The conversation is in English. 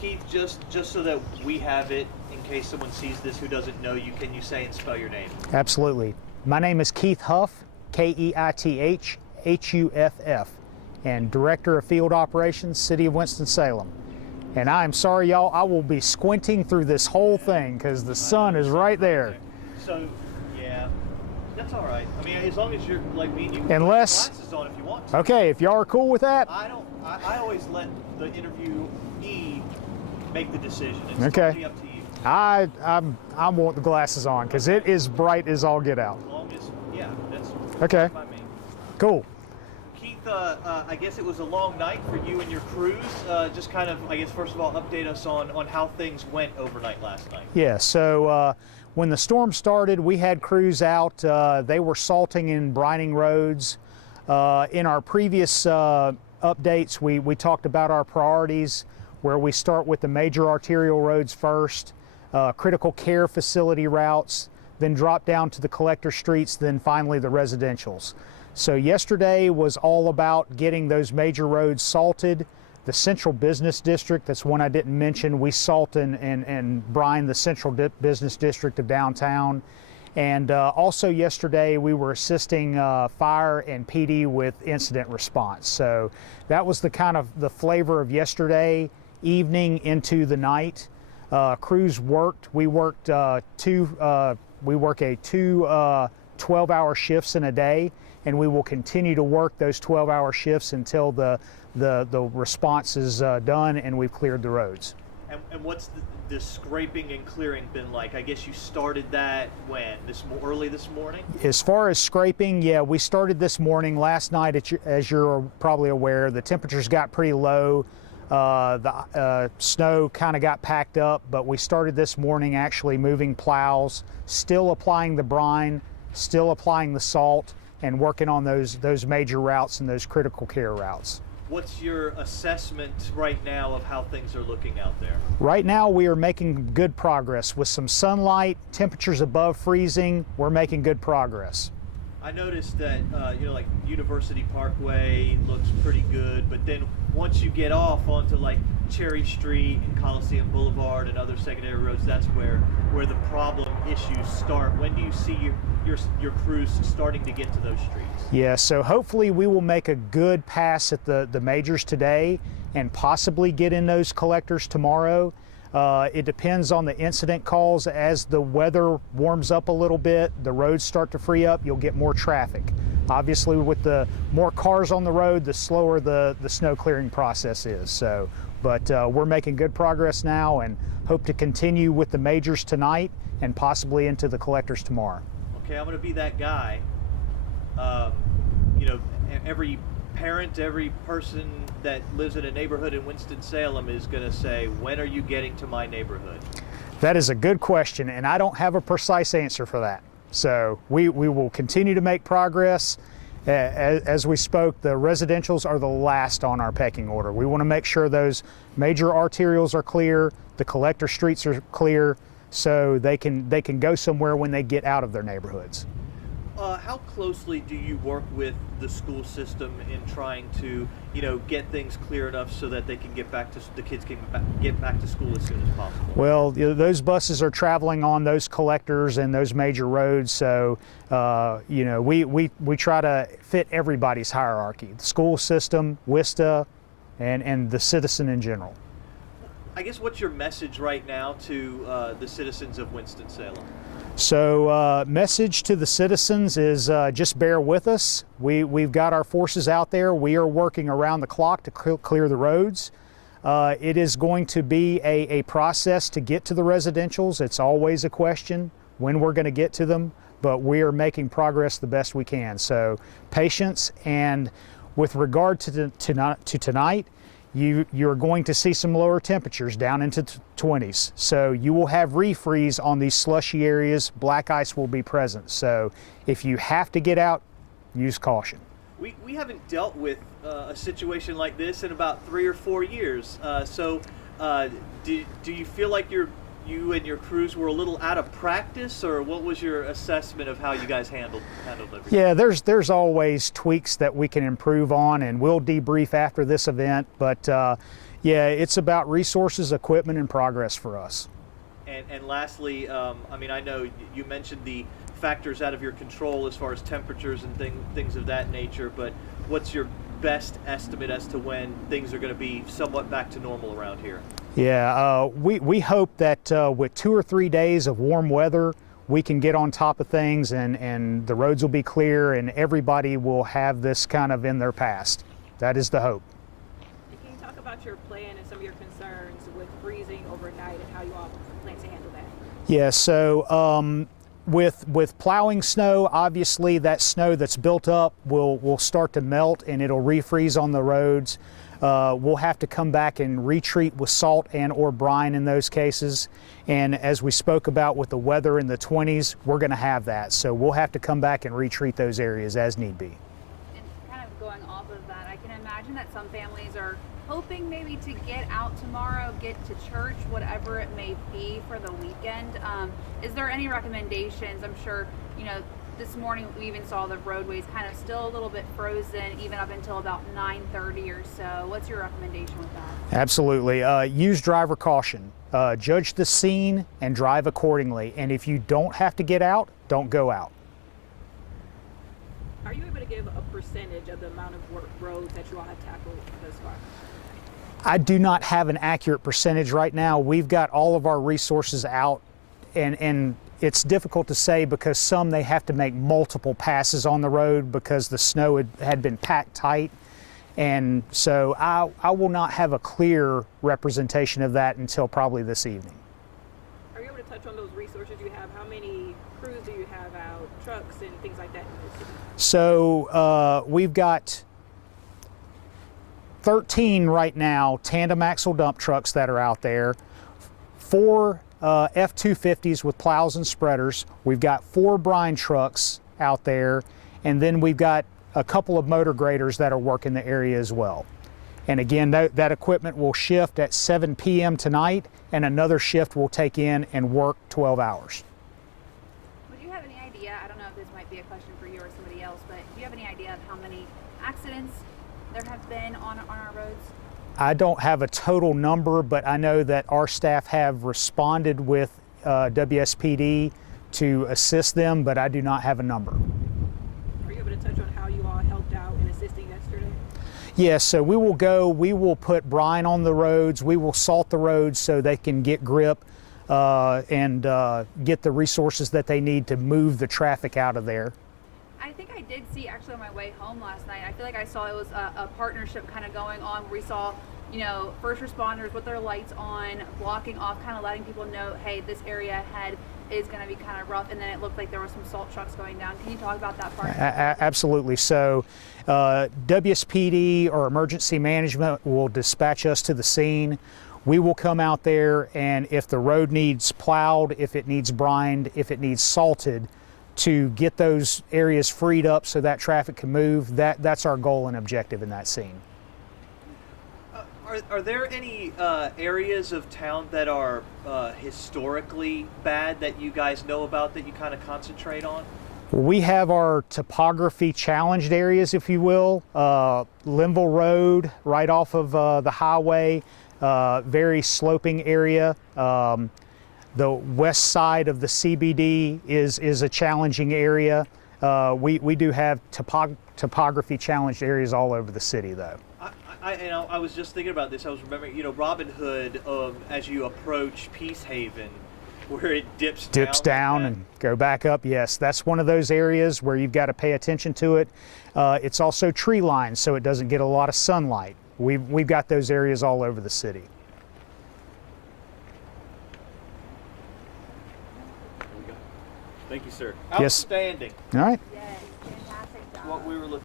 Keith, just so that we have it, in case someone sees this who doesn't know you, can you say and spell your name? Absolutely. My name is Keith Huff, Keith Huff, and Director of Field Operations, City of Winston-Salem. And I'm sorry, y'all, I will be squinting through this whole thing because the sun is right there. So, yeah, that's all right. I mean, as long as you're like me and you can Unless, put your glasses on if you want to. Okay, if y'all are cool with that. I always let the interviewee make the decision. It's okay. totally up to you. I want the glasses on because it is bright as all get out. As long as, yeah, that's okay. by me. Cool. Keith, I guess it was a long night for you and your crews. Just kind of, I guess, first of all, update us on how things went overnight last night. Yeah, so when the storm started, we had crews out. They were salting and brining roads. In our previous updates, we talked about our priorities, where we start with the major arterial roads first, critical care facility routes, then drop down to the collector streets, then finally the residentials. So yesterday was all about getting those major roads salted. The central business district, that's one I didn't mention, we salt and brine the central business district of downtown. And also yesterday we were assisting fire and PD with incident response. So that was the kind of the flavor of yesterday evening into the night. Crews worked. We work two 12-hour shifts in a day, and we will continue to work those 12-hour shifts until the response is done and we've cleared the roads. And what's the scraping and clearing been like? I guess you started that when? Early this morning? As far as scraping, yeah, we started this morning. Last night, as you're probably aware, the temperatures got pretty low. The snow kind of got packed up, but we started this morning actually moving plows, still applying the brine, still applying the salt, and working on those major routes and those critical care routes. What's your assessment right now of how things are looking out there? Right now we are making good progress. With some sunlight, temperatures above freezing, we're making good progress. I noticed that, like University Parkway looks pretty good, but then once you get off onto like Cherry Street and Coliseum Boulevard and other secondary roads, that's where the problem issues start. When do you see your crews starting to get to those streets? Yeah, so hopefully we will make a good pass at the majors today and possibly get in those collectors tomorrow. It depends on the incident calls. As the weather warms up a little bit, the roads start to free up, you'll get more traffic. Obviously, with the more cars on the road, the slower the snow clearing process is. So, but we're making good progress now and hope to continue with the majors tonight and possibly into the collectors tomorrow. Okay, I'm going to be that guy. Every parent, every person that lives in a neighborhood in Winston-Salem is going to say, when are you getting to my neighborhood? That is a good question, and I don't have a precise answer for that. So we will continue to make progress. As we spoke, the residentials are the last on our pecking order. We want to make sure those major arterials are clear, the collector streets are clear, so they can go somewhere when they get out of their neighborhoods. How closely do you work with the school system in trying to, get things clear enough so that they can the kids can get back to school as soon as possible? Well, those buses are traveling on those collectors and those major roads, so we try to fit everybody's hierarchy: the school system, WISTA, and the citizen in general. I guess what's your message right now to the citizens of Winston-Salem? So message to the citizens is just bear with us. We've got our forces out there. We are working around the clock to clear the roads. It is going to be a process to get to the residentials. It's always a question when we're going to get to them, but we are making progress the best we can. So patience, and with regard to tonight, you're going to see some lower temperatures down into 20s. So you will have refreeze on these slushy areas. Black ice will be present. So if you have to get out, use caution. We haven't dealt with a situation like this in about 3 or 4 years. Do you feel like you and your crews were a little out of practice, or what was your assessment of how you guys handled everything? Yeah, there's always tweaks that we can improve on, and we'll debrief after this event. But Yeah, it's about resources, equipment, and progress for us. And lastly, I mean, I know you mentioned the factors out of your control as far as temperatures and things of that nature, but what's your best estimate as to when things are going to be somewhat back to normal around here? Yeah, we hope that with 2 or 3 days of warm weather, we can get on top of things and the roads will be clear and everybody will have this kind of in their past. That is the hope. Can you talk about your plan and some of your concerns with freezing overnight and how you all plan to handle that? Yeah, so with plowing snow, obviously that snow that's built up will start to melt and it'll refreeze on the roads. We'll have to come back and retreat with salt and or brine in those cases. And as we spoke about with the weather in the 20s, we're going to have that. So we'll have to come back and retreat those areas as need be. And kind of going off of that, I can imagine that some families are hoping maybe to get out tomorrow, get to church, whatever it may be for the weekend. Is there any recommendations? I'm sure, you know, this morning we even saw the roadways kind of still a little bit frozen even up until about 9:30 or so. What's your recommendation with that? Absolutely. Use driver caution. Judge the scene and drive accordingly. And if you don't have to get out, don't go out. Are you able to give a percentage of the amount of roads that you all have tackled thus far? I do not have an accurate percentage right now. We've got all of our resources out and it's difficult to say because some they have to make multiple passes on the road because the snow had been packed tight. And so I will not have a clear representation of that until probably this evening. Are you able to touch on those resources you have? How many crews do you have out, trucks and things like that in the city? So we've got 13 right now tandem axle dump trucks that are out there, 4 F-250s with plows and spreaders. We've got 4 brine trucks out there, and then we've got a couple of motor graders that are working the area as well. And again, that equipment will shift at 7 p.m. tonight, and another shift will take in and work 12 hours. Would you have any idea, I don't know if this might be a question for you or somebody else, but do you have any idea of how many accidents there have been on our roads? I don't have a total number, but I know that our staff have responded with WSPD to assist them, but I do not have a number. Are you able to touch on how you all helped out in assisting yesterday? Yes, so we will put brine on the roads, we will salt the roads so they can get grip and get the resources that they need to move the traffic out of there. I think I did see actually on my way home last night, I feel like I saw it was a partnership kind of going on where we saw, you know, first responders with their lights on, blocking off, kind of letting people know, hey, this area ahead is going to be kind of rough, and then it looked like there were some salt trucks going down. Can you talk about that part? Absolutely. So WSPD or emergency management will dispatch us to the scene. We will come out there, and if the road needs plowed, if it needs brined, if it needs salted, to get those areas freed up so that traffic can move, that's our goal and objective in that scene. Are there any areas of town that are historically bad that you guys know about that you kind of concentrate on? We have our topography challenged areas, if you will. Linville Road, right off of the highway, very sloping area. The west side of the CBD is a challenging area. We do have topography challenged areas all over the city, though. I was just thinking about this. I was remembering, you know, Robin Hood, as you approach Peace Haven, where it dips down and go back up. Yes, that's one of those areas where you've got to pay attention to it. It's also tree lined, so it doesn't get a lot of sunlight. We've got those areas all over the city. Thank you, sir. Yes. Outstanding. All right. Yes, fantastic job. What we were looking